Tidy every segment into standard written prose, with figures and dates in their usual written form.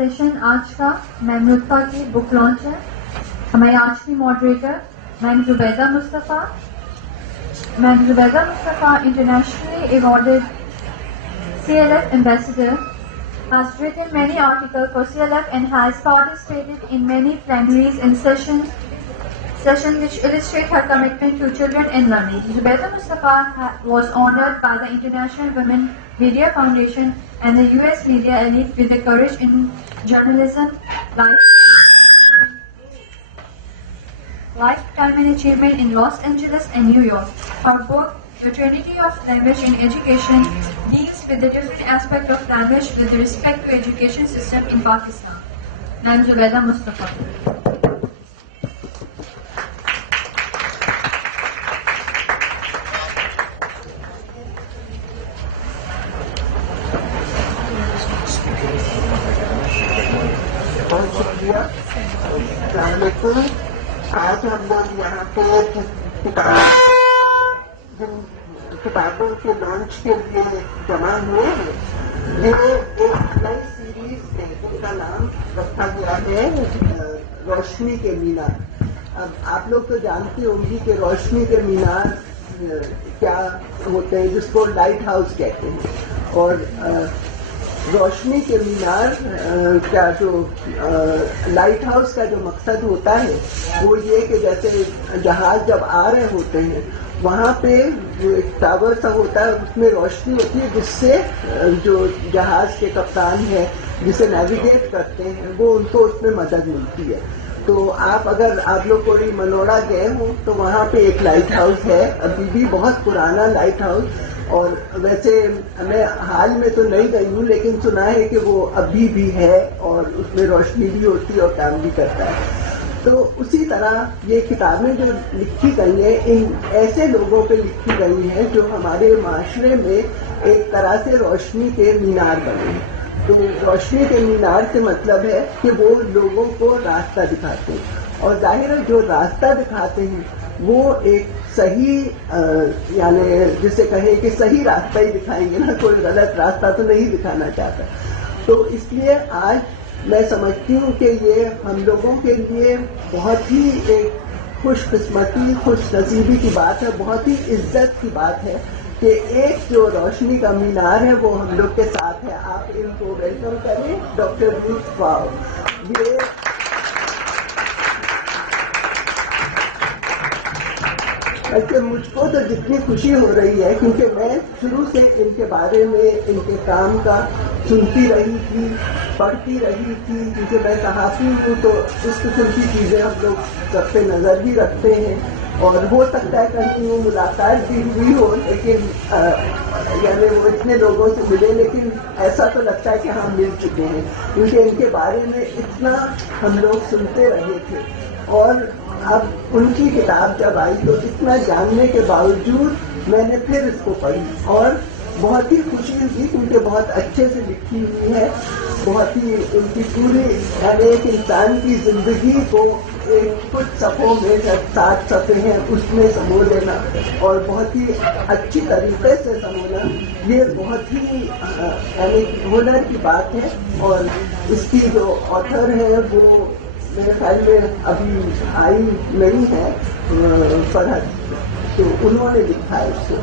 Session आज का ma'am लुत्फा की बुक लॉन्च है. हमारी आज की moderator ma'am Zubaida Mustafa. Ma'am Zubaida Mustafa, internationally awarded CLF ambassador, has written many articles for CLF and has participated in many plenaries and sessions which illustrate her commitment to children and learning. Zubaida Mustafa was honored by the International Women Media Foundation and the US media elite with the courage in journalism, lifetime and achievement in Los Angeles and New York. Her book, The Trinity of Language in Education, deals with the different aspects of language with respect to education system in Pakistan. Ma'am Zubaida Mustafa. आज हम लोग यहाँ पे किताबों के launch के लिए जमा हुए हैं. ये एक नई सीरीज है जिसका नाम रखा गया है रोशनी के मीनार. अब आप लोग तो जानते होंगे कि रोशनी के मीनार क्या होते हैं, जिसको लाइट हाउस कहते हैं. और रोशनी के मीनार का जो लाइट हाउस का जो मकसद होता है वो ये कि जैसे जहाज जब आ रहे होते हैं वहाँ पे जो एक टावर सा होता है उसमें रोशनी होती है, जिससे जो जहाज के कप्तान है जिसे नेविगेट करते हैं वो उनको उसमें मदद मिलती है. तो अगर आप लोग कोई मनोड़ा गए हो तो वहाँ पे एक लाइट हाउस है, अभी भी बहुत पुराना लाइट हाउस. और वैसे मैं हाल में तो नहीं गई हूँ, लेकिन सुना है कि वो अभी भी है और उसमें रोशनी भी होती है और काम भी करता है. तो उसी तरह ये किताबें जो लिखी गई हैं इन ऐसे लोगों पे लिखी गई हैं जो हमारे माशरे में एक तरह से रोशनी के मीनार बने हैं. तो रोशनी के मीनार से मतलब है कि वो लोगों को रास्ता दिखाते हैं. और जाहिर है जो रास्ता दिखाते हैं वो एक सही यानी जिसे कहें कि सही रास्ता ही दिखाएंगे ना, कोई गलत रास्ता तो नहीं दिखाना चाहता. तो इसलिए आज मैं समझती हूँ कि ये हम लोगों के लिए बहुत ही एक खुशकिस्मती खुश नसीबी की बात है, बहुत ही इज्जत की बात है कि एक जो रोशनी का मीनार है वो हम लोग के साथ है. आप इनको वेलकम करें, डॉक्टर रूथ वाओ. ये ऐसे मुझको तो जितनी खुशी हो रही है क्योंकि मैं शुरू से इनके बारे में इनके काम का सुनती रही थी, पढ़ती रही थी. क्योंकि मैं सहाफ़ी हूँ तो इस किस्म की चीज़ें हम लोग सब पे नज़र भी रखते हैं. और हो सकता है कहीं मुलाकात भी हुई हो, लेकिन यानी वो इतने लोगों से मिले, लेकिन ऐसा तो लगता है कि हम मिल चुके हैं क्योंकि इनके बारे में इतना हम लोग सुनते रहे थे. और अब उनकी किताब जब आई तो इतना जानने के बावजूद मैंने फिर इसको पढ़ी और बहुत ही खुशी हुई क्योंकि बहुत अच्छे से लिखी हुई है. बहुत ही उनकी पूरी एक इंसान की जिंदगी को एक कुछ सफ़ों में 60 सफ़े हैं उसमें समो लेना और बहुत ही अच्छी तरीके से समोना, ये बहुत ही यानी हुनर की बात है. और इसकी जो ऑथर है वो मेरे ख्याल में अभी आई नहीं है, फरहद, तो उन्होंने लिखा है इसको.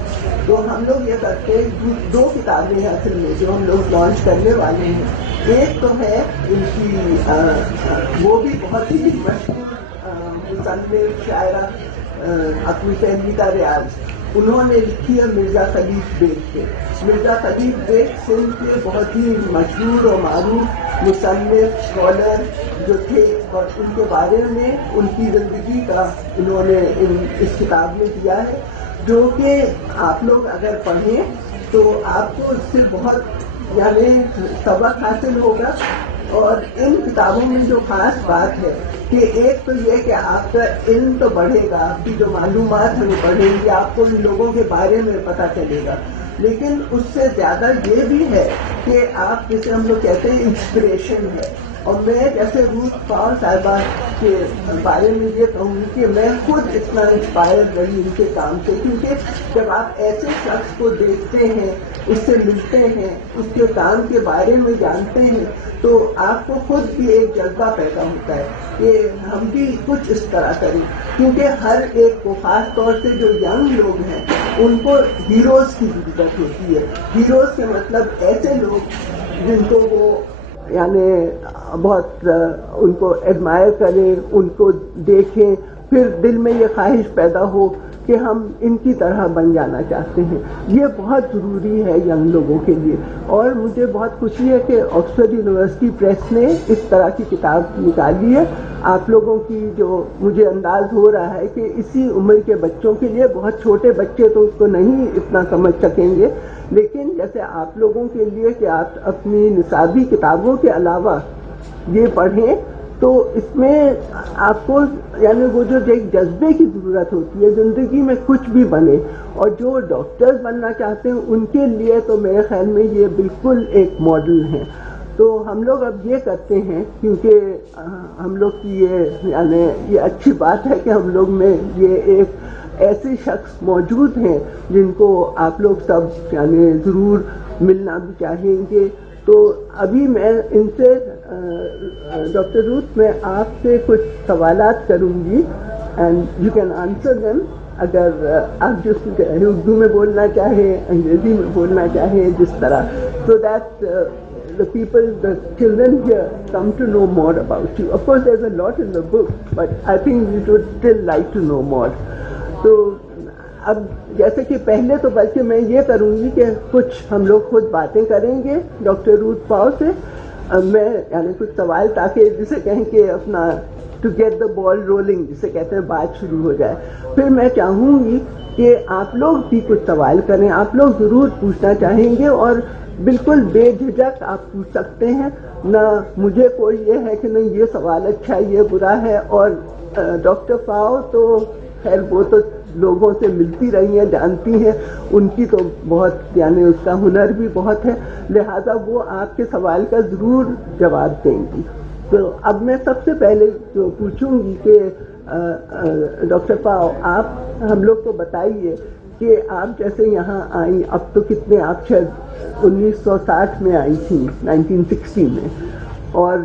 तो हम लोग ये करते हैं, 2 किताबें हैं असल में जो हम लोग लॉन्च करने वाले हैं. एक तो है इनकी वो भी बहुत ही मशहूर मुसन्निफ़ शायरा अपनी फैमिली का रियाज, उन्होंने लिखी है मिर्ज़ा खलीफ बेग पे. मिर्ज़ा खलीफ बेग सिंध के बहुत ही मशहूर और मारूफ मुसन्निफ़ स्कॉलर जो थे और उनके बारे में उनकी ज़िंदगी का उन्होंने इस किताब में दिया है, जो कि आप लोग अगर पढ़ें तो आपको इससे बहुत यानी सबक हासिल होगा. और इन किताबों में जो खास बात है कि एक तो ये कि आपका इल्म तो बढ़ेगा, आपकी जो मालूमात है वो बढ़ेंगी, आपको इन लोगों के बारे में पता चलेगा. لیکن اس سے زیادہ یہ بھی ہے کہ آپ جیسے ہم لوگ کہتے ہیں انسپریشن ہے. اور میں جیسے روت پاؤل صاحبہ کے بارے میں یہ کہوں گی کہ میں خود اتنا انسپائر رہی ان کے کام سے، کیونکہ جب آپ ایسے شخص کو دیکھتے ہیں، اس سے ملتے ہیں، اس کے کام کے بارے میں جانتے ہیں، تو آپ کو خود بھی ایک جذبہ پیدا ہوتا ہے کہ ہم بھی کچھ اس طرح کریں. کیونکہ ہر ایک کو، خاص طور سے جو ینگ لوگ ہیں، ان کو ہیروز کی ضرورت ہوتی ہے. ہیروز کے مطلب ایسے لوگ جن کو وہ یعنی بہت ان کو ایڈمائر کریں، ان کو دیکھیں، پھر دل میں یہ خواہش پیدا ہو کہ ہم ان کی طرح بن جانا چاہتے ہیں. یہ بہت ضروری ہے ینگ لوگوں کے لیے. اور مجھے بہت خوشی ہے کہ آکسفورڈ یونیورسٹی پریس نے اس طرح کی کتاب نکالی ہے. آپ لوگوں کی جو مجھے انداز ہو رہا ہے کہ اسی عمر کے بچوں کے لیے، بہت چھوٹے بچے تو اس کو نہیں اتنا سمجھ سکیں گے، لیکن جیسے آپ لوگوں کے لیے کہ آپ اپنی نصابی کتابوں کے علاوہ یہ پڑھیں، تو اس میں آپ کو یعنی وہ جو ایک جذبے کی ضرورت ہوتی ہے زندگی میں کچھ بھی بنے. اور جو ڈاکٹرز بننا چاہتے ہیں ان کے لیے تو میرے خیال میں یہ بالکل ایک ماڈل ہے. تو ہم لوگ اب یہ کرتے ہیں، کیونکہ ہم لوگ کی یعنی یہ اچھی بات ہے کہ ہم لوگ میں یہ ایک ایسے شخص موجود ہیں جن کو آپ لوگ سب یعنی ضرور ملنا بھی چاہیں گے. تو ابھی میں ان سے ڈاکٹر روت، میں آپ سے کچھ سوالات کروں گی and you can answer them. اگر آپ جس اردو میں بولنا چاہیں، انگریزی میں بولنا چاہیں، جس طرح، so that the people, the children here come to know more about you. Of course there's a lot in the book, but I think we would still like to know more. تو اب جیسے کہ پہلے تو بلکہ میں یہ کروں گی کہ کچھ ہم لوگ خود باتیں کریں گے ڈاکٹر روت پاؤل سے. میں یعنی کچھ سوال تاکہ جسے کہیں کہ اپنا to get the ball rolling جسے کہتے ہیں، بات شروع ہو جائے. پھر میں چاہوں گی کہ آپ لوگ بھی کچھ سوال کریں. آپ لوگ ضرور پوچھنا چاہیں گے اور بالکل بے جھجک آپ پوچھ سکتے ہیں. نہ مجھے کوئی یہ ہے کہ نہیں یہ سوال اچھا ہے، یہ برا ہے. اور ڈاکٹر پاؤ تو خیر وہ تو لوگوں سے ملتی رہی ہیں، جانتی ہیں، ان کی تو بہت یعنی اس کا ہنر بھی بہت ہے، لہذا وہ آپ کے سوال کا ضرور جواب دیں گی. تو اب میں سب سے پہلے جو پوچھوں گی کہ ڈاکٹر پاؤ، آپ ہم لوگ کو بتائیے کہ آپ جیسے یہاں آئیں، اب تو کتنے، آپ شاید 1960 میں آئی تھیں، 1960 میں، اور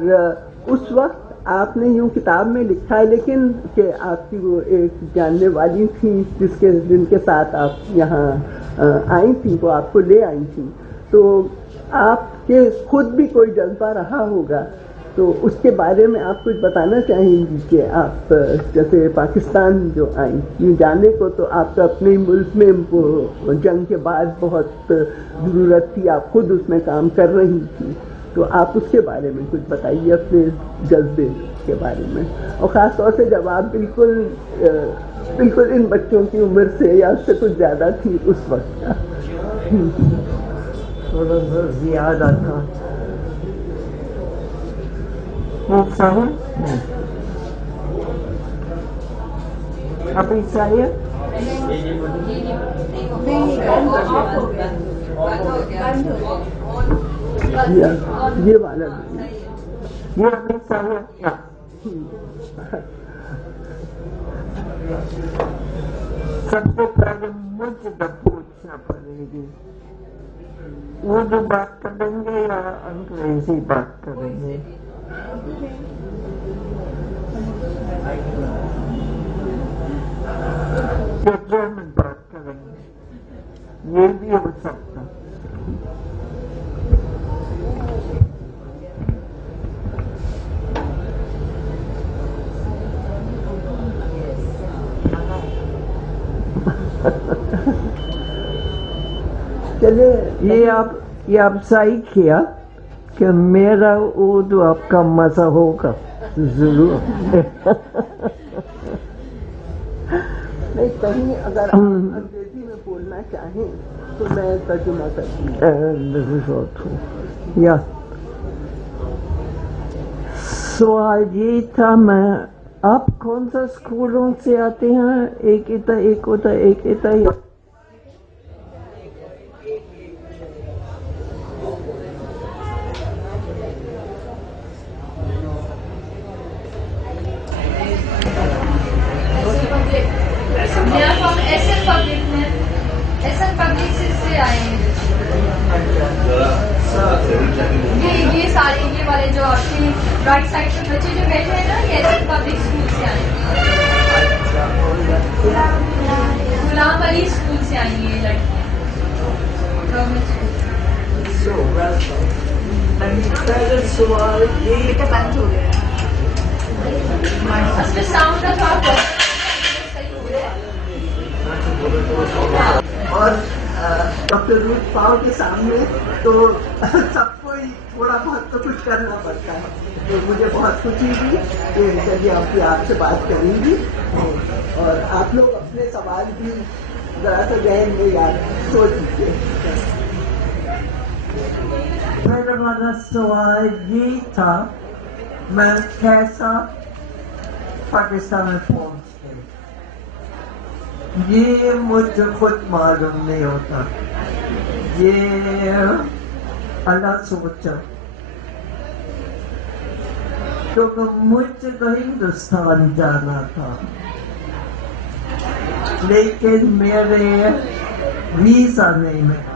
اس وقت آپ نے یوں کتاب میں لکھا ہے لیکن کہ آپ کی وہ ایک جاننے والی تھی جن کے ساتھ آپ یہاں آئی تھیں، وہ آپ کو لے آئی تھیں، تو آپ کے خود بھی کوئی جذبہ رہا ہوگا. تو اس کے بارے میں آپ کچھ بتانا چاہیں گی کہ آپ جیسے پاکستان جو آئیں، یہ جانے کو تو آپ کا اپنے ملک میں وہ جنگ کے بعد بہت ضرورت تھی، آپ خود اس میں کام کر رہی تھی، تو آپ اس کے بارے میں کچھ بتائیے اپنے جذبے کے بارے میں. اور خاص طور سے جب آپ بالکل ان بچوں کی عمر سے یا اس سے کچھ زیادہ تھی اس وقت کا. تھوڑا سا زیادہ تھا. ابھی چاہیے یہ والا یہ ابھی چاہیے. سب سے پہلے مجھے پوچھنا پڑے گی، اردو بات کریں گے یا انگریزی بات کریں گے؟ یا جرمن بات کریں گے؟ یہ بھی ہو سکتا. چلے یہ آپ صحیح کیا کہ میرا اردو آپ کا مزہ ہوگا ضرور. نہیں، کہیں اگر آپ انگریزی میں بولنا چاہیں تو میں ترجمہ کرتی ہوں. یا سوال یہ تھا، میں آپ کون سا اسکولوں سے آتے ہیں؟ ایک ہوتا राइट साइड पे बच्चे जो बैठे हैं ना, ये पब्लिक स्कूल से आए हैं, गुलाम अली स्कूल से आई है लड़कियाँ, government school. So, welcome. And पहले सवाल ये बंद हो गया उसमें साउंड का थोड़ा सही हो गया। और डॉक्टर रूथ पाव के सामने तो सबको ही थोड़ा बहुत तो कुछ करना पड़ता है, तो मुझे बहुत खुशी हुई कि चलिए आपसे बात करेंगी, और आप लोग अपने सवाल भी जरा सा जहन में याद सोच लीजिए। मेरा वाला सवाल ये था, मैं कैसा पाकिस्तान में पहुंच गई, ये मुझे खुद मालूम नहीं होता, ये अल्लाह सोचा, क्योंकि मुझे तो हिंदुस्तान जाना था, लेकिन मेरे वीजा नहीं मिला,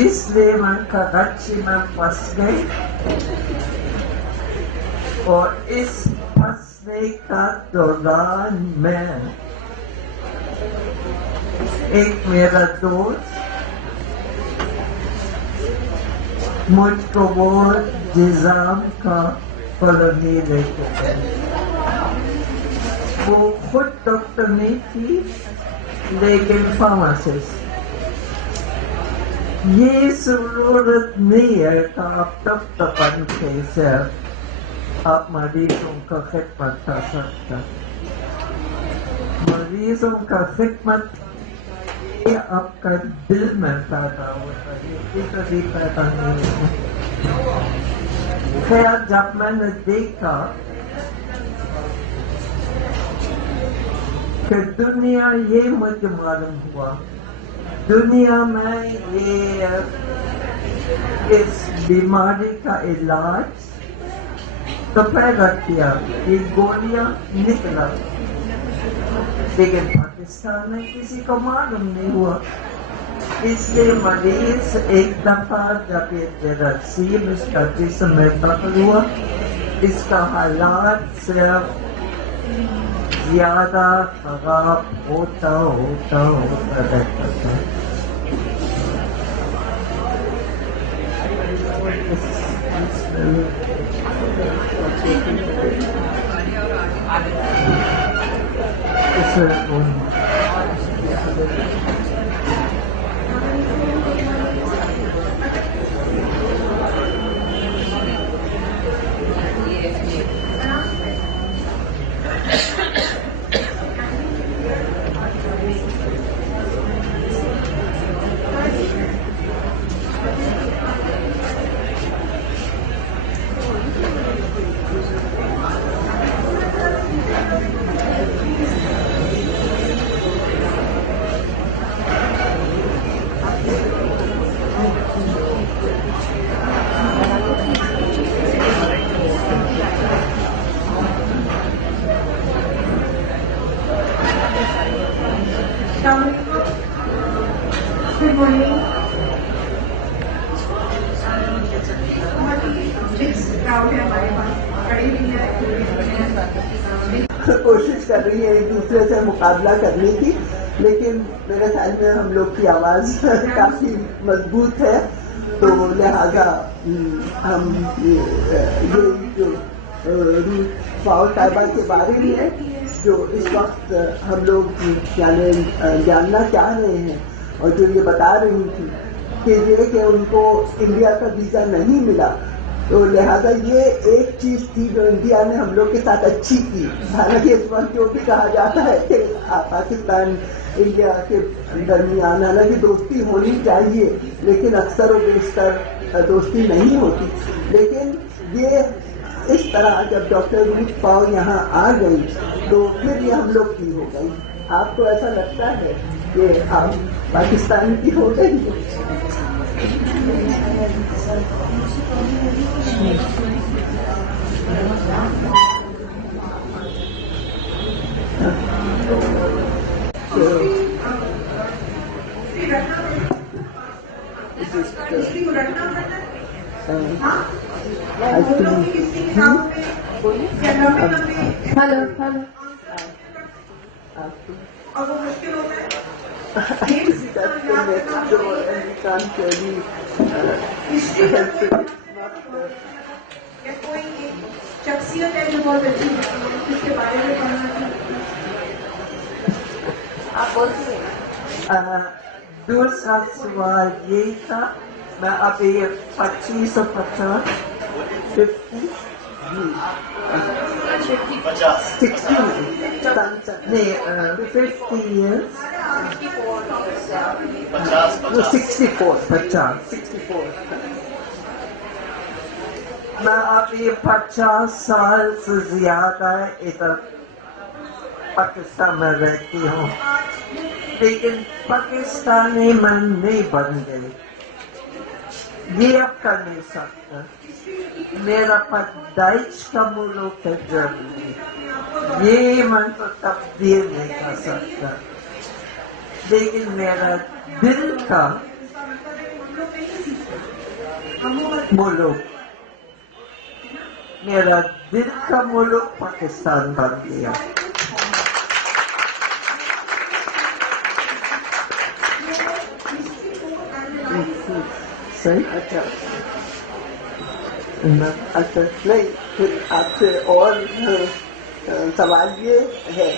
इसलिए मैं कराची में फंस गई, और इस फंसने का दौरान में एक मेरा दोस्त मुझको वो निजाम का कॉलोनी लेके गए, वो खुद डॉक्टर नहीं थी लेकिन फार्मासिस्ट। ये जरूरत नहीं है कि आप डॉक्टर बन के सिर्फ आप मरीजों का खिदमत कर सकते, मरीजों का खिदमत ये आपका दिल में पैदा होता है, ये कभी पैदा नहीं होता। खैर जब मैंने देखा कि दुनिया, ये मुझे मालूम हुआ दुनिया में ये इस बीमारी का इलाज तो पैदा किया, ये गोलियां निकला, लेकिन पाकिस्तान में किसी को मालूम नहीं हुआ, इसलिए मरीज एक दफा जब ये जरासीम इसका जिस्म में दाखिल हुआ, इसका हालात सिर्फ ज्यादा खराब होता रहता था। कोशिश कर रही है एक दूसरे से मुकाबला करने की, लेकिन मेरे ख्याल में हम लोग की आवाज काफी मजबूत है, तो लिहाजा हम ये जो रूथ पाव साहिबा के बारे में जो इस वक्त हम लोग जानना चाह रहे हैं, और जो ये बता रही थी कि उनको इंडिया का वीजा नहीं मिला, तो लिहाजा ये एक चीज थी जो इंडिया ने हम लोग के साथ अच्छी की। हालांकि इस वक्त जो भी कहा जाता है कि पाकिस्तान इंडिया के दरमियान हालांकि दोस्ती होनी चाहिए, लेकिन अक्सर और बेशतर दोस्ती नहीं होती, लेकिन ये इस तरह जब डॉक्टर रूथ पाव यहाँ आ गई तो फिर ये हम लोग की हो गई। आपको ऐसा लगता है कि आप पाकिस्तान की हो गई? हेलो हेलो शख्सियत है जो बहुत अच्छी है, उसके बारे में पढ़ना आप बोलिए। दूसरा सवाल ये था, मैं अभी 2550 नहीं 50 years 64 मैं अभी 50 साल से ज्यादा इधर पाकिस्तान में रहती हूँ, लेकिन पाकिस्तानी मन नहीं बन गई, ये अब कर नहीं सकता। मेरा पैदाइश का मुल्क है जर्मनी, ये मन तो तब्दील नहीं कर सकता, लेकिन मेरा दिल का मुल्क, मेरा दिल का मुल्क पाकिस्तान बन गया। सही। अच्छा नहीं, फिर आपसे और सवाल ये है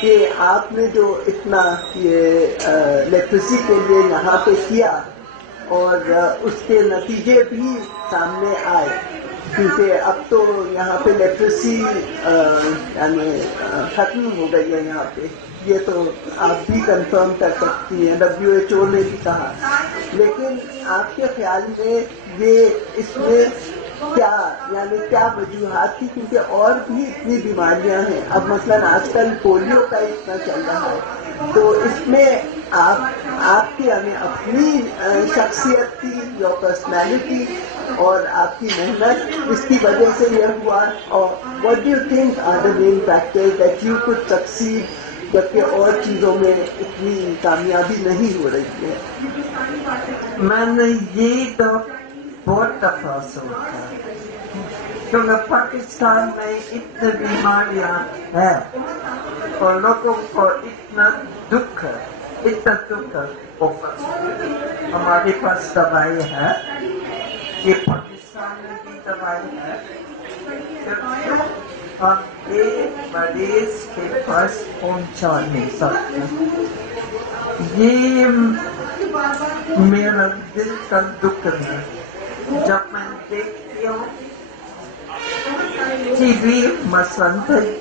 कि आपने जो इतना ये लेप्रेसी के लिए यहाँ पे किया और उसके नतीजे भी सामने आए, क्योंकि अब तो यहाँ पे लेप्रेसी यानी खत्म हो गई है यहाँ पे, ये तो आप भी कंफर्म कर सकती हैं, WHO ने भी कहा। लेकिन आपके ख्याल में ये इसमें क्या वजूहात थी, क्योंकि और भी इतनी बीमारियां हैं, अब मसलन आजकल पोलियो का इतना चल रहा है, तो इसमें आपकी यानी अपनी शख्सियत की, योर पर्सनैलिटी और आपकी मेहनत, इसकी वजह से यह हुआ, और what do you think are the main factors that you could succeed, जबकि और चीजों में इतनी कामयाबी नहीं हो रही है? मैंने ये तो बहुत दफा सोचा, क्योंकि पाकिस्तान में इतनी बीमारियां हैं और लोगों को इतना दुख है। हमारे पास दवाई है, ये पाकिस्तान में भी दवाई है, हम एक मरीज के पास पहुंचा नहीं सकते। ये मेरा दिल का दुख है। जब मैं देखती हूँ टीवी, मसलन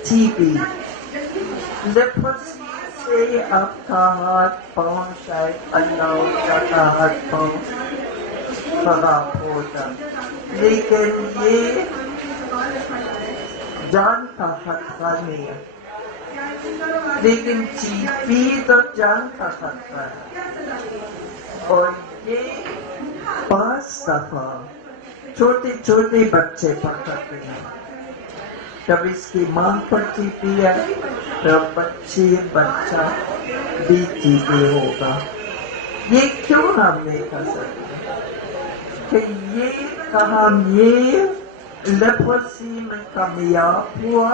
टीवी, लेप्रोसी से आपका हाथ पाँव शायद अल्लाह का हाथ पाँव खराब हो जाए, लेकिन ये जान का खतरा नहीं है, लेकिन टीवी तो जान का खतरा है। और ये 5 दफा छोटे छोटे बच्चे पकड़ते हैं, जब इसकी मांग पर टीवी है तब बच्चा भी टीवी होगा। ये क्यों हम नहीं कर सकते कि ये काम ये लेप्रोसी में कामयाब हुआ?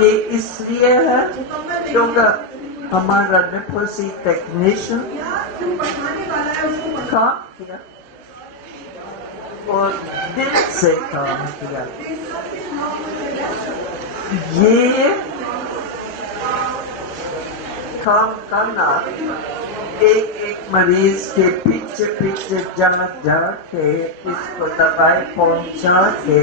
ये इसलिए है क्योंकि हमारा लेप्रोसी टेक्नीशियन काम किया और दिल से काम किया। ये काम करना एक मरीज के पीछे जाके इसको दवाई पहुंचा के,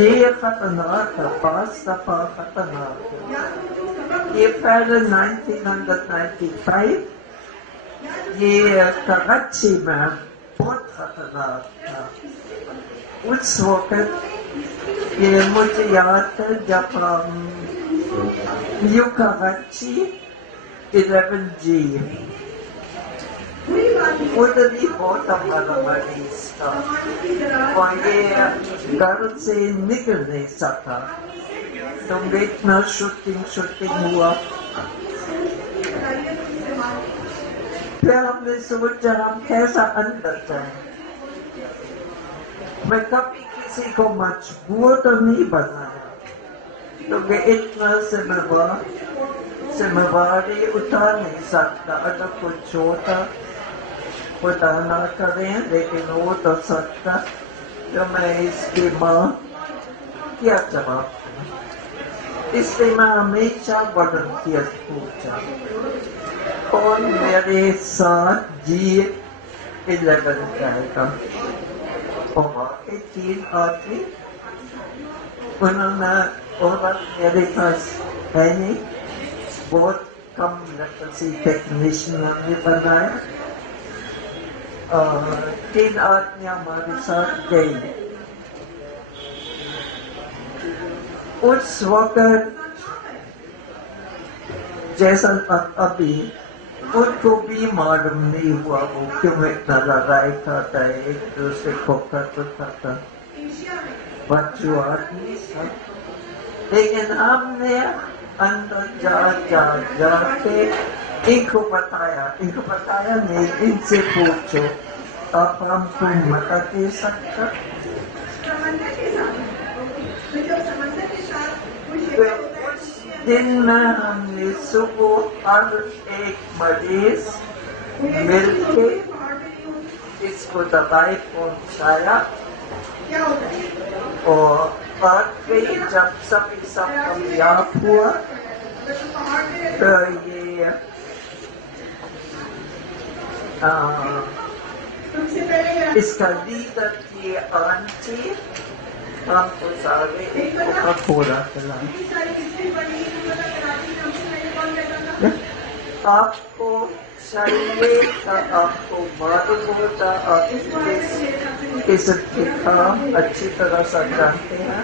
ये खतरनाक है, 5 दफा खतरनाक है। ये पहले 1995 ये कराची में बहुत खतरनाक था। उस वक्त ये मुझे याद है जब यू कराची 11G उधर ही बहुत हमारा मरीज था और ये घर से निकल नहीं सकता, तो इतना शूटिंग हुआ। फिर हमने सोचा हम कैसा अंदर जाए। मैं कभी किसी को मजबूर तो नहीं बनाया, क्योंकि इतना जिम्मेवारी उठा नहीं सकता। अगर कुछ होता खुदा ना करें, लेकिन वो तो सकता, तो मैं इसकी माँ क्या जवाब दूँ? इसलिए मैं हमेशा वॉलंटियर पूछा और मेरे साथ जी 11 जाएगा और 3 आदमी उन्होंने औरत मेरे पास है नहीं, बहुत कम किसी टेक्नीशियन ने बनाया और 3 आदमी हमारे साथ गए। उस वक्त जैसा अभी उनको भी मालूम नहीं हुआ वो क्यों इतना लड़ाई खाता है, एक दूसरे को खाता बच्चों आदमी सब। लेकिन हमने अंदर जाके इनको बताया नहीं, इनसे पूछो आप हमको मदद दे सकते। दिन में हमने सुबह हर एक मरीज मिलके इसको दवाई पहुंचाया और आखिरी जब सब कामयाब हुआ तो ये इसका लीडर की आंटी हमको सारे पूरा चला। आपको चाहिए आपको मालूम होता, आप इसके काम अच्छी तरह से जानते हैं।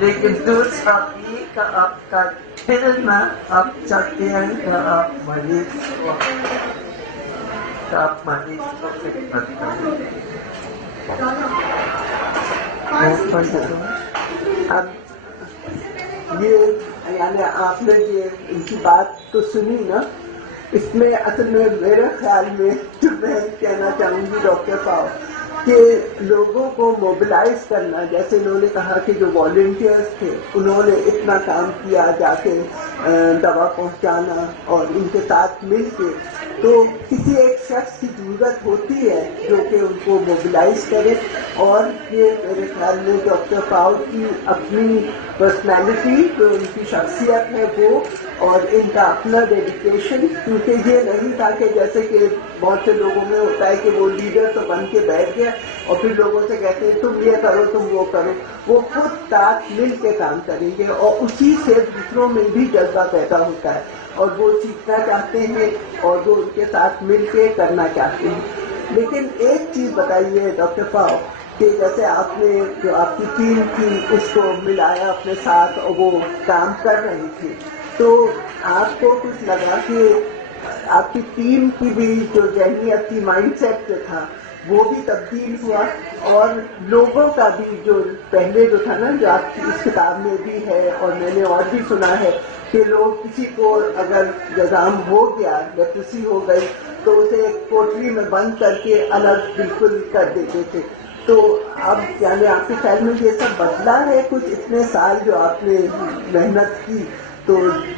लेकिन दूसरा भी का आपका दिल में आप चाहते हैं कि आप मरीज को खिदमत करें। अब ये यानी आपने ये इनकी बात तो सुनी ना, इसमें असल में मेरे ख्याल में जो मैं कहना चाहूंगी डॉक्टर पाव कि लोगों को मोबिलाइज करना, जैसे इन्होंने कहा कि जो वॉलंटियर्स थे उन्होंने इतना काम किया जाके दवा पहुंचाना और इनके साथ मिलके, तो किसी एक शख्स की जरूरत होती है जो कि उनको मोबिलाइज करे। और ये मेरे ख्याल में डॉक्टर पाव की अपनी पर्सनैलिटी, जो उनकी शख्सियत है वो, और इनका अपना डेडिकेशन, क्योंकि ये नहीं था कि जैसे कि बहुत से लोगों में होता है कि वो लीडर तो बन के बैठ गया और फिर लोगों से कहते हैं तुम ये करो तुम वो करो। वो खुद साथ मिल के काम करेंगे और उसी से दूसरों में भी जज्बा पैदा होता है और वो सीखना चाहते हैं और वो उनके साथ मिल के करना चाहते हैं। लेकिन एक चीज बताइए डॉक्टर पाव कि जैसे आपने जो आपकी टीम थी उसको मिलाया अपने साथ और वो काम कर रही थी, तो आपको कुछ लगा कि आपकी टीम की भी जो जहनीत थी, माइंडसेट जो था वो भी तब्दील हुआ और लोगों का भी जो पहले जो था ना, जो आपकी इस किताब में भी है और मैंने और भी सुना है कि लोग किसी को अगर जजाम हो गया, लेप्रेसी हो गई, तो उसे एक कोठरी में बंद करके अलग बिल्कुल कर देते थे। तो अब यानी आपके ख्याल में ये सब बदला है कुछ इतने साल जो आपने मेहनत की, तो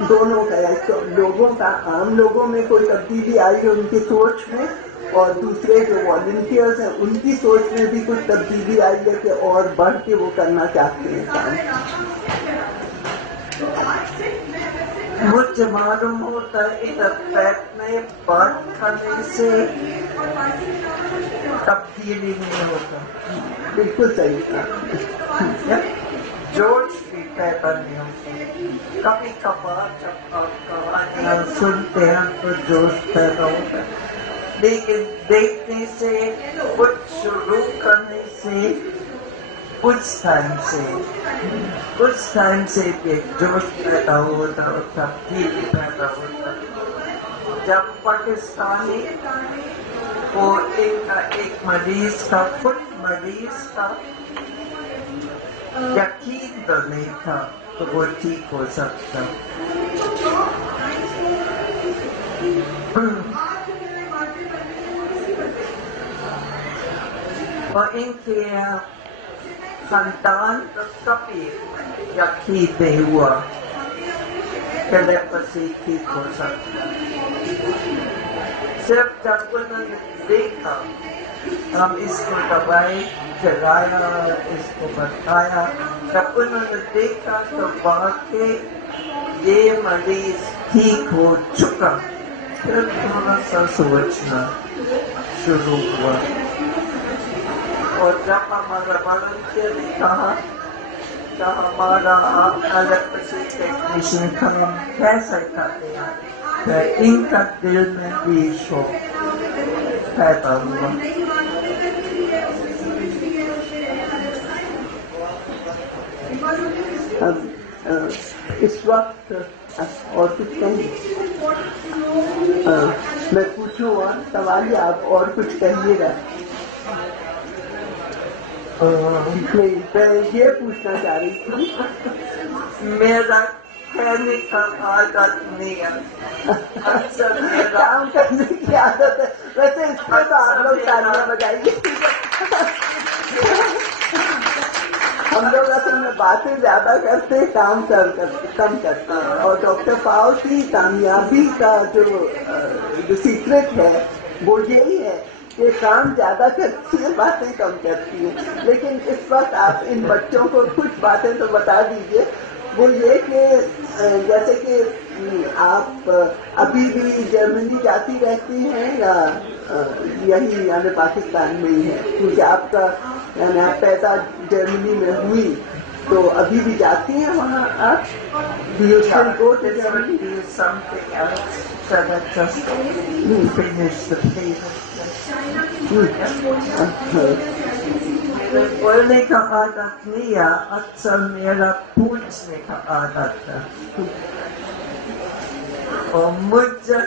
दोनों का तो लोगों का, आम लोगों में कोई तब्दीली आई है उनकी सोच में, और दूसरे जो वॉलंटियर्स हैं उनकी सोच में भी कुछ तब्दीली आई है कि और बढ़ के वो करना चाहते हैं काम? मुझे मालूम होता है इधर बैठने बात करने से तब्दीली नहीं होता। बिल्कुल सही था। जोश भी पैदा नहीं होती। कभी कभार जब आप कहानियाँ सुनते हैं तो जोश पैदा होता है, लेकिन देखने से, कुछ शुरू करने से, कुछ टाइम से एक जोश पैदा होता और तब्दीली पैदा होता। जब पाकिस्तानी को एक मरीज का, खुद मरीज का यकीन तो नहीं था तो वो ठीक हो सकता। اور ان کے خاندان کا کبھی یقین نہیں ہوا کہ لیپرسی ٹھیک ہو سکتی. صرف جب انہوں نے دیکھا ہم اس کو دوائی چلایا اس کو بتایا جب انہوں نے دیکھا تو واقعی یہ مریض ٹھیک ہو چکا پھر تھوڑا سا سوچنا شروع ہوا. اور جب ہمارا والنٹیئر نے کہا کہ ہمارا لیپرسی ٹیکنیشین کام کیسے کرتے ہیں تو ان کا دل میں بھی شوق پیدا ہوا. اس وقت اور کچھ کہیں میں پوچھوں اور سوال یا آپ اور کچھ کہیے گا. میں یہ پوچھنا چاہ رہی تھی میرا کہنے کا عادت نہیں ہے اکثر میرا کام کرنے کی عادت ہے. ویسے اس میں تو آپ لوگ تالیاں بجائیے. ہم لوگ اصل میں باتیں زیادہ کرتے کام کم کرتے ہیں اور ڈاکٹر پاؤ کی کامیابی کا جو سیکرٹ ہے وہ یہی ہے کہ کام زیادہ کرتی ہے باتیں کم کرتی ہے. لیکن اس وقت آپ ان بچوں کو کچھ باتیں تو بتا دیجیے. وہ یہ کہ جیسے کہ آپ ابھی بھی جرمنی جاتی رہتی ہیں یا یہی یعنی پاکستان میں ہی ہے کیونکہ آپ کا یعنی آپ پیدا جرمنی میں ہوئی تو ابھی بھی جاتی ہیں وہاں آپ go to Germany. something else so that just finish the paper. بولنے کا عادت نہیں ہے اکثر میرا پوچھنے کا عادت ہے اور مجھے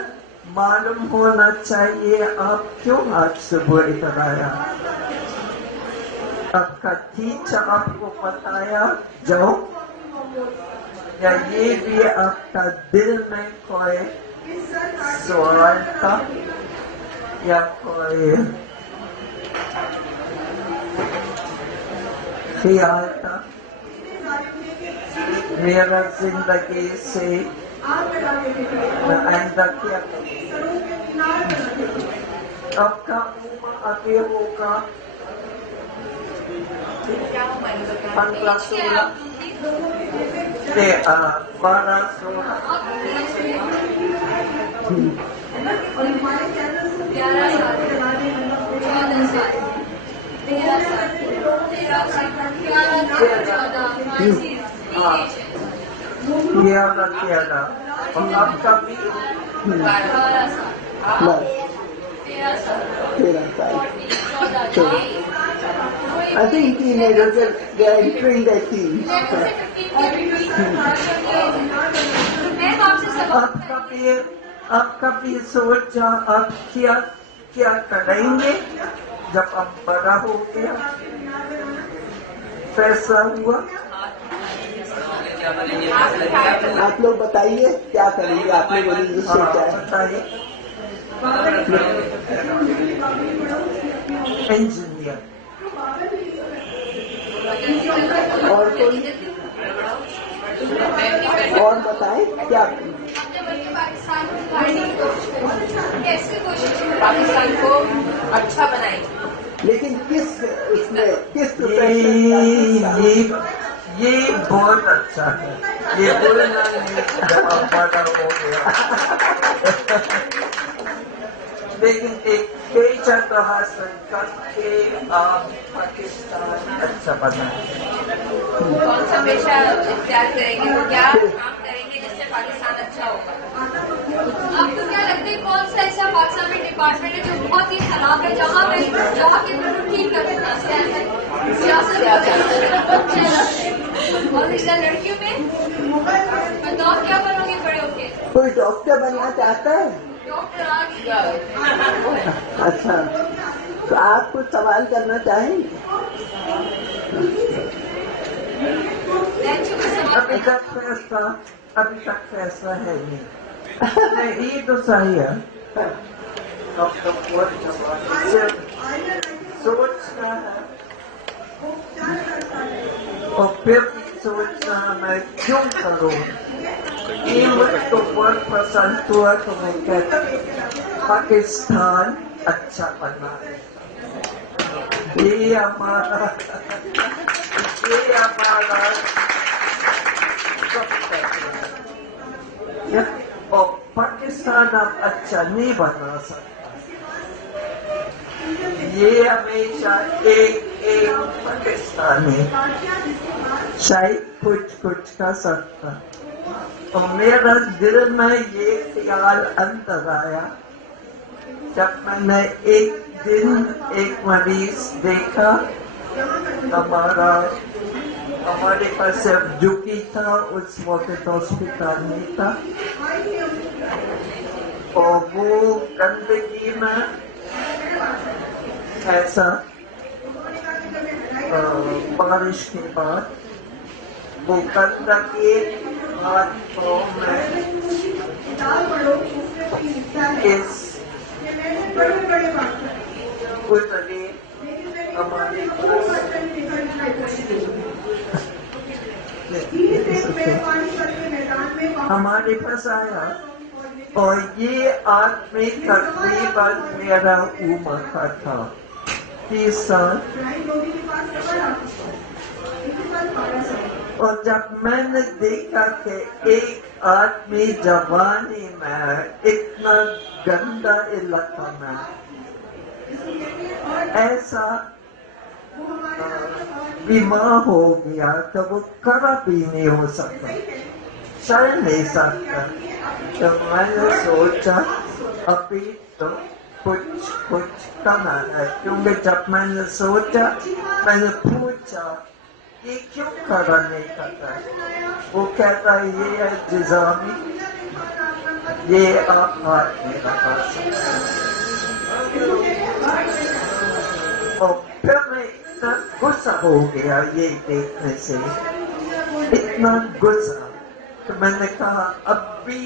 معلوم ہونا چاہیے آپ کیوں آج صبح ادھر آیا. آپ کا ٹیچر آپ کو بتایا جاؤ یا یہ بھی آپ کا دل میں کوئی سوال تھا یا کوئی خیال تھا میرا زندگی سے آئندہ کیا آپ کا عمر آگے ہوگا 15-16 اور آپ کا بھی 13 سال. I think teenagers they are entering their teens. آپ کبھی سوچا آپ کیا کریں گے جب آپ بڑا ہو گیا فیصلہ ہوا. آپ لوگ بتائیے کیا کریں گے آپ نے بڑی سوچا ہے. بتائیے. انجینئر. اور کوئی اور بتائیں کیا پاکستان کو اچھا بنائیں. لیکن کس اس میں کس یہ بہت اچھا ہے. یہ بولنا نہیں بڑا ہو گیا لیکن ایک ٹیچر تو حاصل کر کے آپ پاکستان اچھا بنائیں. کون سا پیشہ اختیار کریں گے کیا کام کریں گے جس سے پاکستان اچھا ہوگا. آپ کو کیا لگتا ہے کون سا ایسا پاکستان میں ڈپارٹمنٹ ہے جو بہت ہی خراب ہے جہاں کے لوگ ٹھیک رکھنا سیاست اور ادھر لڑکیوں میں بتاؤ کیا بنو گے بڑے ہو کے. کوئی ڈاکٹر بننا چاہتا ہے. ڈاکٹر آ گیا. اچھا تو آپ کچھ سوال کرنا چاہیں گے. ابھی تک فیصلہ ہے نہیں. یہ تو صحیح ہے. صرف سوچنا किया है और फिर सोचना मैं क्यों करूं। ये मुझे तो बहुत पसंद हुआ तो मैं कहता पाकिस्तान अच्छा बना है। ये हमारा और पाकिस्तान अब अच्छा नहीं बना सकता। ये हमेशा एक पाकिस्तानी शायद कुछ कर सकता। और मेरा दिल में ये ख्याल अंदर आया जब मैंने एक दिन एक मरीज देखा। हमारे पास सिर्फ जुकी था, उस वक्त हॉस्पिटल नहीं था, और वो गंदगी में ऐसा बारिश के बाद वो गंदगी हाथों में इस उतरे हमारे पास आया और ये आदमी तकरीबन मेरा उम्र का था, 30 साल। और जब मैंने देखा कि एक आदमी जवानी में इतना गंदा इलाका में ऐसा बीमार हो गया तो वो खड़ा भी नहीं हो सकता, चल नहीं सकता। तो मैंने सोचा अभी तो कुछ करना है, क्योंकि जब मैंने सोचा मैंने पूछा ये क्यों खड़ा नहीं करता है। वो कहता है ये है जिजामी, ये आप हाथ में लगा सकते। और फिर मैं इतना गुस्सा हो गया ये देखने से, इतना गुस्सा तो मैंने कहा अभी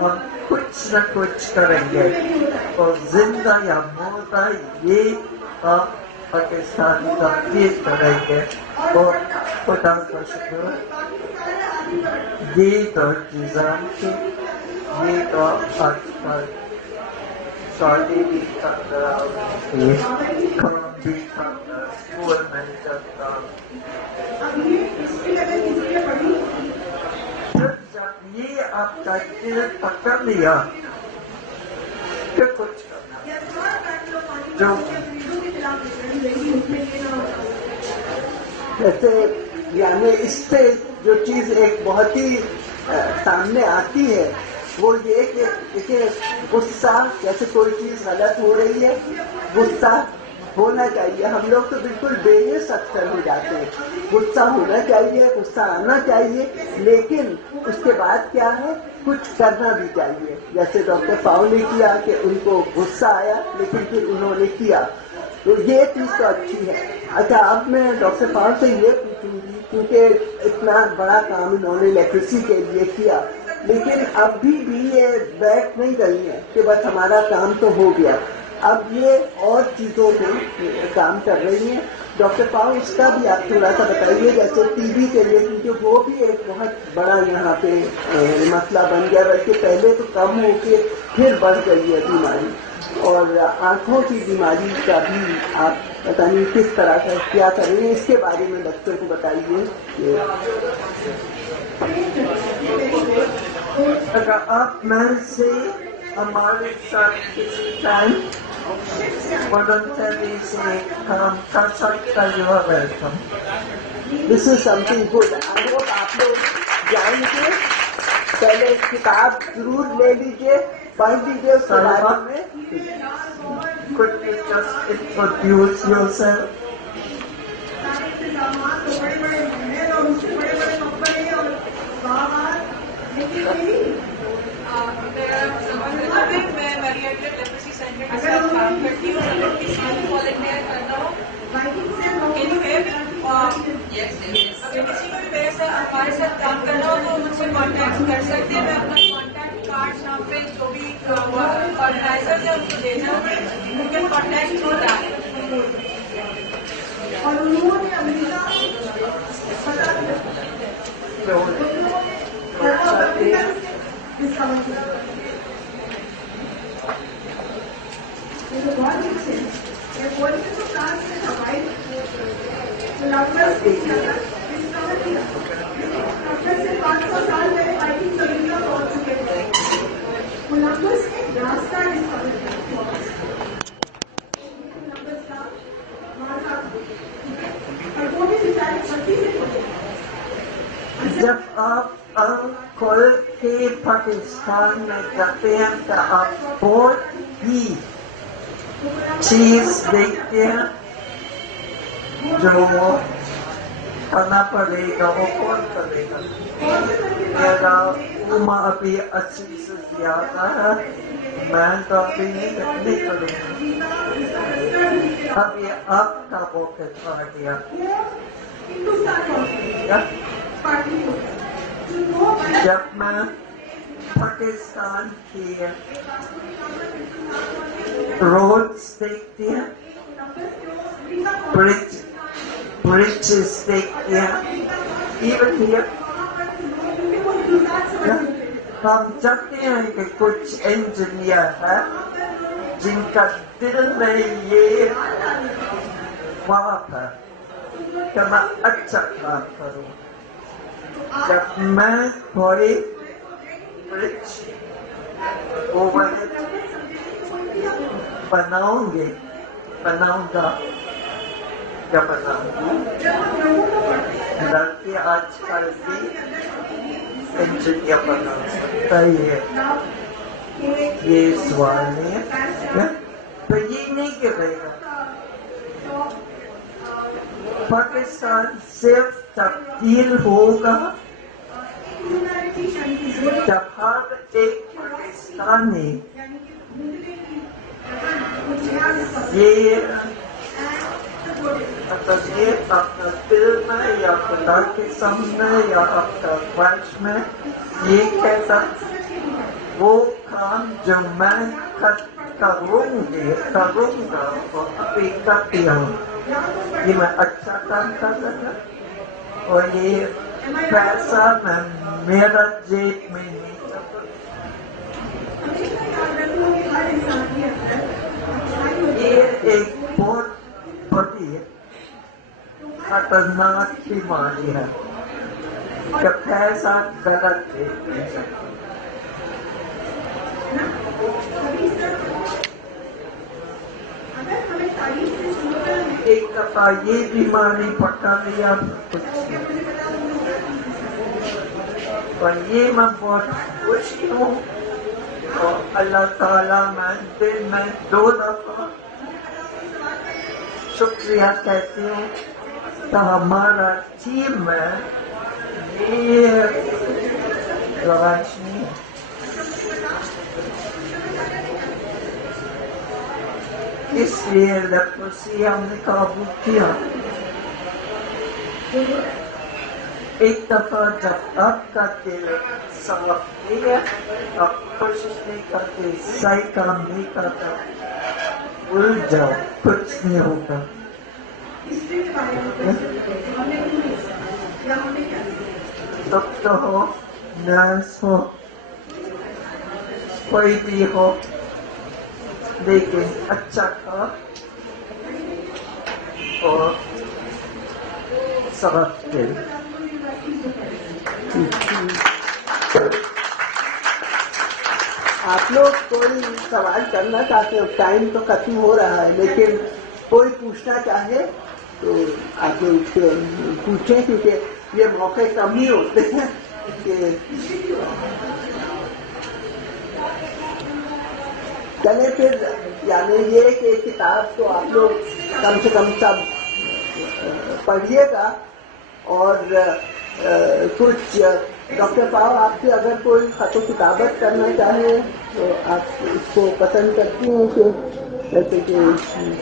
हम कुछ न कुछ करेंगे और जिंदा या मोटा ये आप पाकिस्तान का चीज करेंगे। और खुदा का शुक्र ये तो निजाम के ये तो आजकल शादी भी कर रहा है, काम भी कर रहा, स्कूल में जाता। जब ये आपका दिल पकड़ लिया फिर कुछ करना जो जैसे यानी इससे जो चीज एक बहुत ही सामने आती है वो ये कि देखिए गुस्सा, जैसे कोई चीज गलत हो रही है गुस्सा होना चाहिए। हम लोग तो बिल्कुल बेहिस अक्सर हो जाते हैं। गुस्सा होना चाहिए, गुस्सा आना चाहिए, लेकिन उसके बाद क्या है कुछ करना भी चाहिए। जैसे डॉक्टर पाओ ने किया कि उनको गुस्सा आया लेकिन फिर उन्होंने किया, तो ये चीज तो अच्छी है। अच्छा, अब मैं डॉक्टर पाओ से ये पूछूंगी, क्योंकि इतना बड़ा काम इन्होंने इलेक्ट्रिसिटी के लिए किया, लेकिन अभी भी ये बैठ नहीं रही है कि बस हमारा काम तो हो गया, अब ये और चीजों पे काम कर रही हैं। डॉक्टर पाओ इसका भी आप थोड़ा सा बताइए, जैसे टीबी के लिए, क्योंकि वो भी एक बहुत बड़ा यहाँ पे मसला बन गया, बल्कि पहले तो कम हो के फिर बढ़ गई है बीमारी। और आंखों की बीमारी का भी आप पता नहीं किस तरह का क्या करेंगे, इसके बारे में बच्चों को बताइए। अगर आप मेरे से हमारे साथ किसी टाइम वॉलंटरी से काम कर सकता है, welcome. This is something good. I hope आप लोग जाएंगे, पहले किताब जरूर ले लीजिए, पढ़ लीजिए उसके बारे में। Could you just introduce yourself? मैं मरियट लेप्रोसी सेंटर के साथ काम करती हूँ, वॉलंटियर करता हूँ। अगर किसी को भी मेरे साथ हमारे साथ काम करना हो तो मुझसे कॉन्टैक्ट कर सकते हैं। मैं अपना कॉन्टैक्ट कार्ड यहाँ पे जो भी ऑर्गेनाइजर है उनको दे जाऊँगी, उनके कॉन्टैक्ट थ्रू दैट। ये तो बहुत अच्छे हैं। मैं बोलती हूँ क्लास में हवाई कोलंबस डिस्कवर किया। कोलंबस से 500 साल पहले वाइकिंग अमेरिका पहुंच चुके थे। कोलंबस ने रास्ता डिस्कवर किया। कोलंबस का माथा और वो भी बेचारे छत्ती से पहुंचे। जब आप खोल के पाकिस्तान में जाते हैं तो आप बहुत ही चीज देखते हैं जो करना पड़ेगा, वो कौन करेगा। मेरा उम्र अभी 80 से ज्यादा है, मैं तो अभी नहीं करूँगा। अभी आपका वक्त आ गया। जब मैं पाकिस्तान की रोड्स देखती हैं, bridges देखती हैं, even here, हम जानते हैं कि कुछ इंजीनियर है जिनका दिल में ये बात है कि मैं अच्छा काम करूँ। जब मैं थोड़ी ब्रिज ओवरहेड बनाऊंगा क्या बनाऊंगी। लड़के आजकल भी इंजीनियर बना सकता है, ये सवाल नहीं है। तो ये नहीं गिरेगा। पाकिस्तान सिर्फ तब्दील होगा जब हर एक पाकिस्तानी ये अपना दिल में या खुदा के सामने या अपना वंश में ये कहता, वो काम जो मैं करूँगा वो अभी करती हूँ, ये मैं अच्छा काम कर रहा और ये पैसा मैं मेरा जेब में नहीं चलता। ये एक बहुत बड़ी खतरनाक बीमारी है कि पैसा गलत है। एक दफा ये बीमारी पकड़ लिया और ये मैं बहुत खुशी हूँ और अल्लाह ताला मैं दिन में 2 दफा शुक्रिया कहती हूँ। तो हमारा टीम में ये रोशनी इसलिए लेप्रोसी हमने काबू किया। एक दफा जब आपका दिल साफ नहीं है, आप कोशिश नहीं करते, सही काम नहीं करता, भूल जाओ, कुछ नहीं होगा। डॉक्टर हो, नर्स हो, कोई भी हो, लेकिन अच्छा काम और सबक दे। आप लोग कोई सवाल करना चाहते हो? टाइम तो खत्म हो रहा है, लेकिन कोई पूछना चाहे तो आप लोग पूछें, क्योंकि ये मौके कम ही होते हैं कि चले फिर। यानी ये कि किताब तो आप लोग कम से कम सब पढ़िएगा और कुछ डॉक्टर पाव आपसे अगर कोई खतो किताबत करना चाहे तो आप इसको पसंद करती हैं कि जैसे कि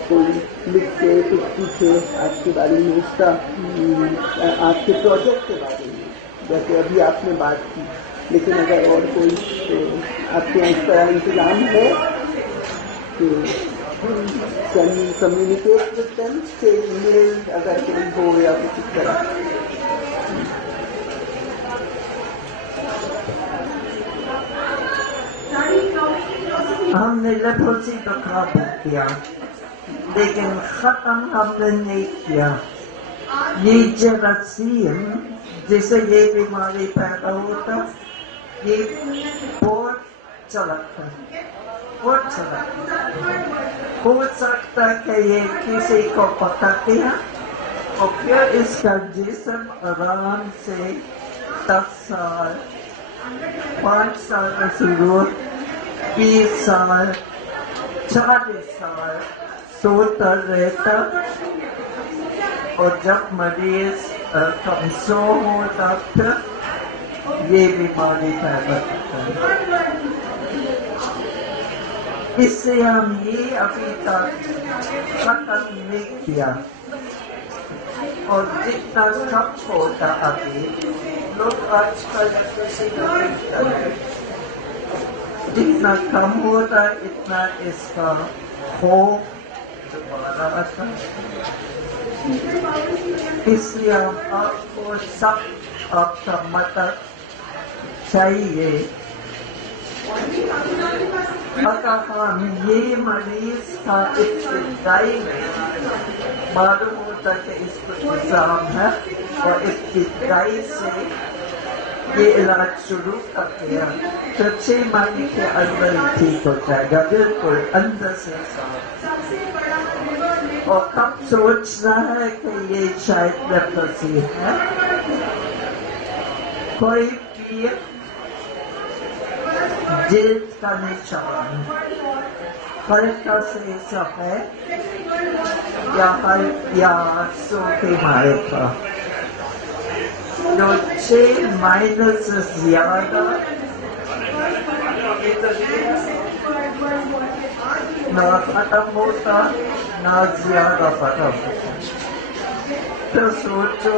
कोई लिख के कुछ पूछे आपके बारे में, उसका आपके प्रोजेक्ट के बारे में, जैसे अभी आपने बात की। लेकिन अगर और कोई तो आपके यहाँ इस तरह इंतजाम है कि can you communicate with them से ईमेल अगर कोई हो या कुछ इस तरह। सारी इकोनॉमिक फिलॉसफी हमने लेप्रोसी तो काबू किया, लेकिन खत्म हमने नहीं किया। ये जरासीम जिसे ये बीमारी पैदा होता, ये बहुत चलता हो सकता है कि ये किसी को पकड़ते हैं और फिर इसका जिस्म आराम से 10 साल 5 साल का शुरू 20 साल 40 साल सोता रहता, और जब मरीज कमजोर होता फिर ये बीमारी पैदा करता है। इससे हम ये अभी तक खत्म नहीं किया, और जितना कम होता अभी लोग आजकल जितना कम होता इतना इसका हो दोबारा आता। इसलिए हम आपको सब आपका मदद चाहिए। अगर हम ये मरीज का इब्तिदाई में मालूम होता कि इसको इंतजाम है और इब्तिदाई से ये इलाज शुरू करते हैं तो 6 महीने के अंदर ठीक हो जाएगा, बिल्कुल अंदर से साफ। और कब सोचना है कि ये शायद लेप्रोसी है, कोई भी जिल्द का निशान हल्का से सफेद या सूखे मारे का जो 6 महीने से ज्यादा ना खत्म होता ना ज्यादा खत्म होता, तो सोचो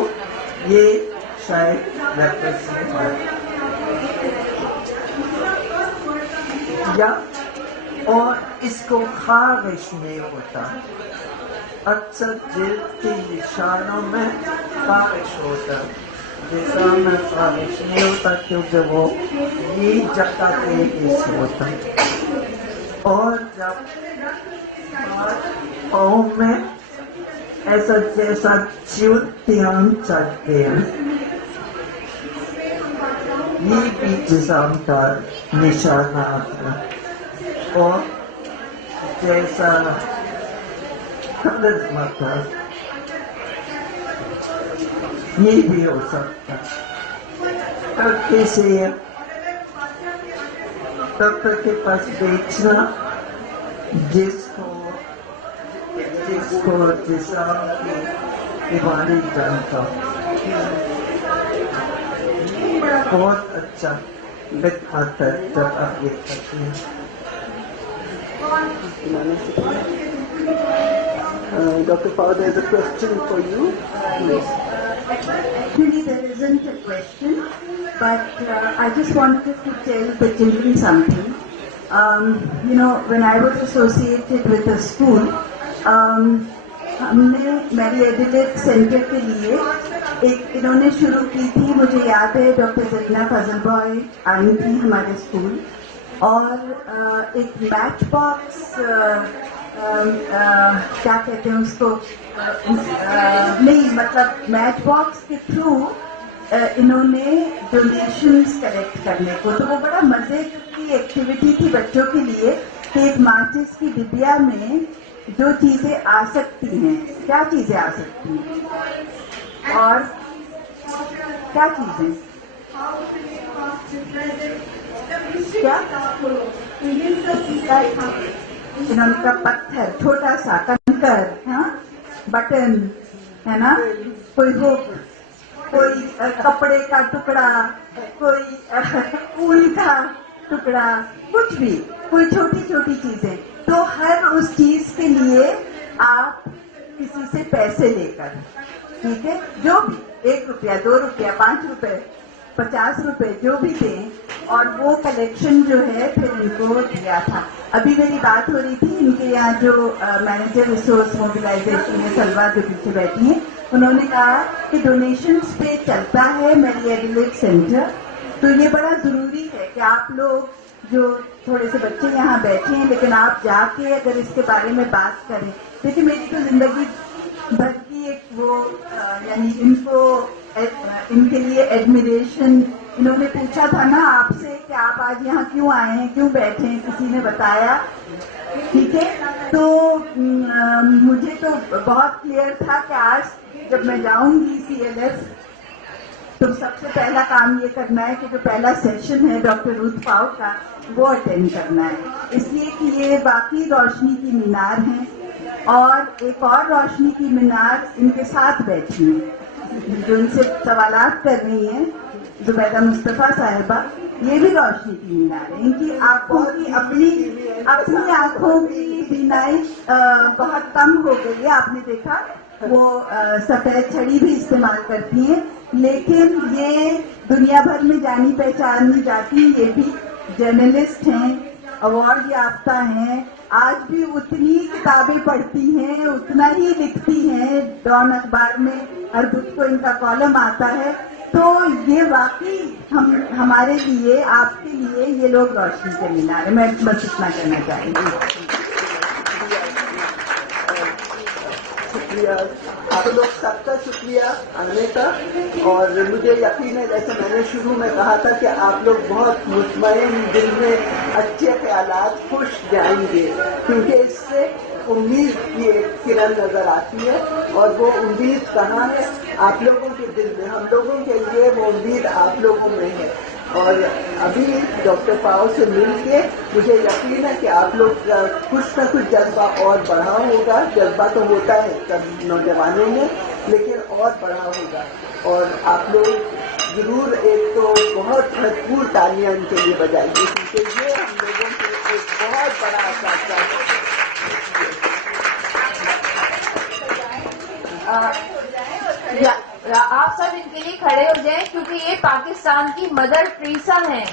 ये शायद लेप्रोसी है। या और इसको खारिश नहीं होता, अक्सर जिल्द के निशानों में खारिश होता, जैसा में खारिश नहीं होता क्योंकि वो ये जगह पे इस होता। और जब पाँव में ऐसा जैसा च्यूतियां चढ़ते हैं, ये भी जिस्म का निशानात है। और जैसा मतलब ये भी हो सकता है। तो किसी डॉक्टर के पास बेचना जिसको जिस्म की बीमारी जानता, बहुत अच्छा दिखाता है जब आप ये करते हैं। Dr. Paul, there's a question for you. Actually, there isn't a question, but I just wanted to tell the children something. When I was associated with a school, हमने मेरी एडिटेड सेंटर के लिए एक इन्होंने शुरू की थी, मुझे याद है डॉक्टर जगना फजल बॉय आई थी हमारे स्कूल, और एक मैच बॉक्स क्या कहते हैं उसको, नहीं मतलब मैच बॉक्स के थ्रू इन्होंने डोनेशंस कलेक्ट करने को, तो वो बड़ा मजे की एक्टिविटी थी बच्चों के लिए कि एक माचिस की डिबिया में जो चीजें आ सकती हैं, क्या चीजें आ सकती हैं और क्या चीजें क्या इन्होंने का पत्थर, छोटा सा कंकर, हाँ, बटन है ना, कोई हुक, कोई कपड़े का टुकड़ा, कोई ऊन का टुकड़ा, कुछ भी, कोई छोटी छोटी चीजें। तो हर उस चीज के लिए आप किसी से पैसे लेकर, ठीक है, जो भी 1 रुपया 2 रुपया 5 रुपए 50 रुपए जो भी दें, और वो कलेक्शन जो है फिर इनको दिया था। अभी मेरी बात हो रही थी, इनके यहाँ जो मैनेजर रिसोर्स मोबिलाइजेशन है सलवा जो पीछे बैठी है, उन्होंने कहा कि डोनेशंस पे चलता है मेरी एडिलेट सेंटर, तो ये बड़ा जरूरी है कि आप लोग जो थोड़े से बच्चे यहाँ बैठे हैं, लेकिन आप जाके अगर इसके बारे में बात करें, देखिए मेरी तो जिंदगी भर की एक वो यानी इनके लिए एडमिरेशन, इन्होंने पूछा था ना आपसे कि आप आज यहाँ क्यों आए हैं, क्यों बैठे हैं, किसी ने बताया, ठीक है। तो मुझे तो बहुत क्लियर था कि आज जब मैं जाऊंगी CLF तो सबसे पहला काम ये करना है कि जो पहला सेशन है डॉक्टर रुथ पाउ का वो अटेंड करना है, इसलिए कि ये बाकी रोशनी की मीनार हैं और एक और रोशनी की मीनार इनके साथ बैठी है जो इनसे सवालात कर रही हैं, जुबैदा मुस्तफा साहिबा, ये भी रोशनी की मीनार है। इनकी आंखों की अपनी आंखों की बीनाई बहुत कम हो गई है, आपने देखा वो सफेद छड़ी भी इस्तेमाल करती हैं, लेकिन ये दुनिया भर में जानी पहचानी जाती है, ये भी जर्नलिस्ट हैं, अवार्ड याफ्ता हैं, आज भी उतनी किताबें पढ़ती हैं, उतना ही लिखती हैं, डॉन अखबार में हर बुध को इनका कॉलम आता है। तो ये वाकई हमारे लिए, आपके लिए ये लोग रोशनी के मीनार है। मैं बस इतना कहना चाहूंगी। शुक्रिया, आप लोग सबका शुक्रिया आने का। और मुझे यकीन है, जैसे मैंने शुरू में कहा था कि आप लोग बहुत मुतमईन, दिल में अच्छे ख्यालात, खुश जाएंगे, क्योंकि इससे उम्मीद की एक किरण नजर आती है। और वो उम्मीद कहाँ है? आप लोगों के दिल में। हम लोगों के लिए वो उम्मीद आप लोगों में है। और अभी डॉक्टर पाओ से मिलके मुझे यकीन है कि आप लोग कुछ न कुछ जज्बा और बढ़ा होगा। जज्बा तो होता है सब नौजवानों में, लेकिन और बढ़ा होगा। और आप लोग जरूर एक तो बहुत भरपूर तालियां इनके लिए बजाइए, क्योंकि ये हम लोगों के एक बहुत बड़ा साथ है। आप सब इनके लिए खड़े हो जाएं, क्योंकि ये पाकिस्तान की मदर टेरेसा हैं।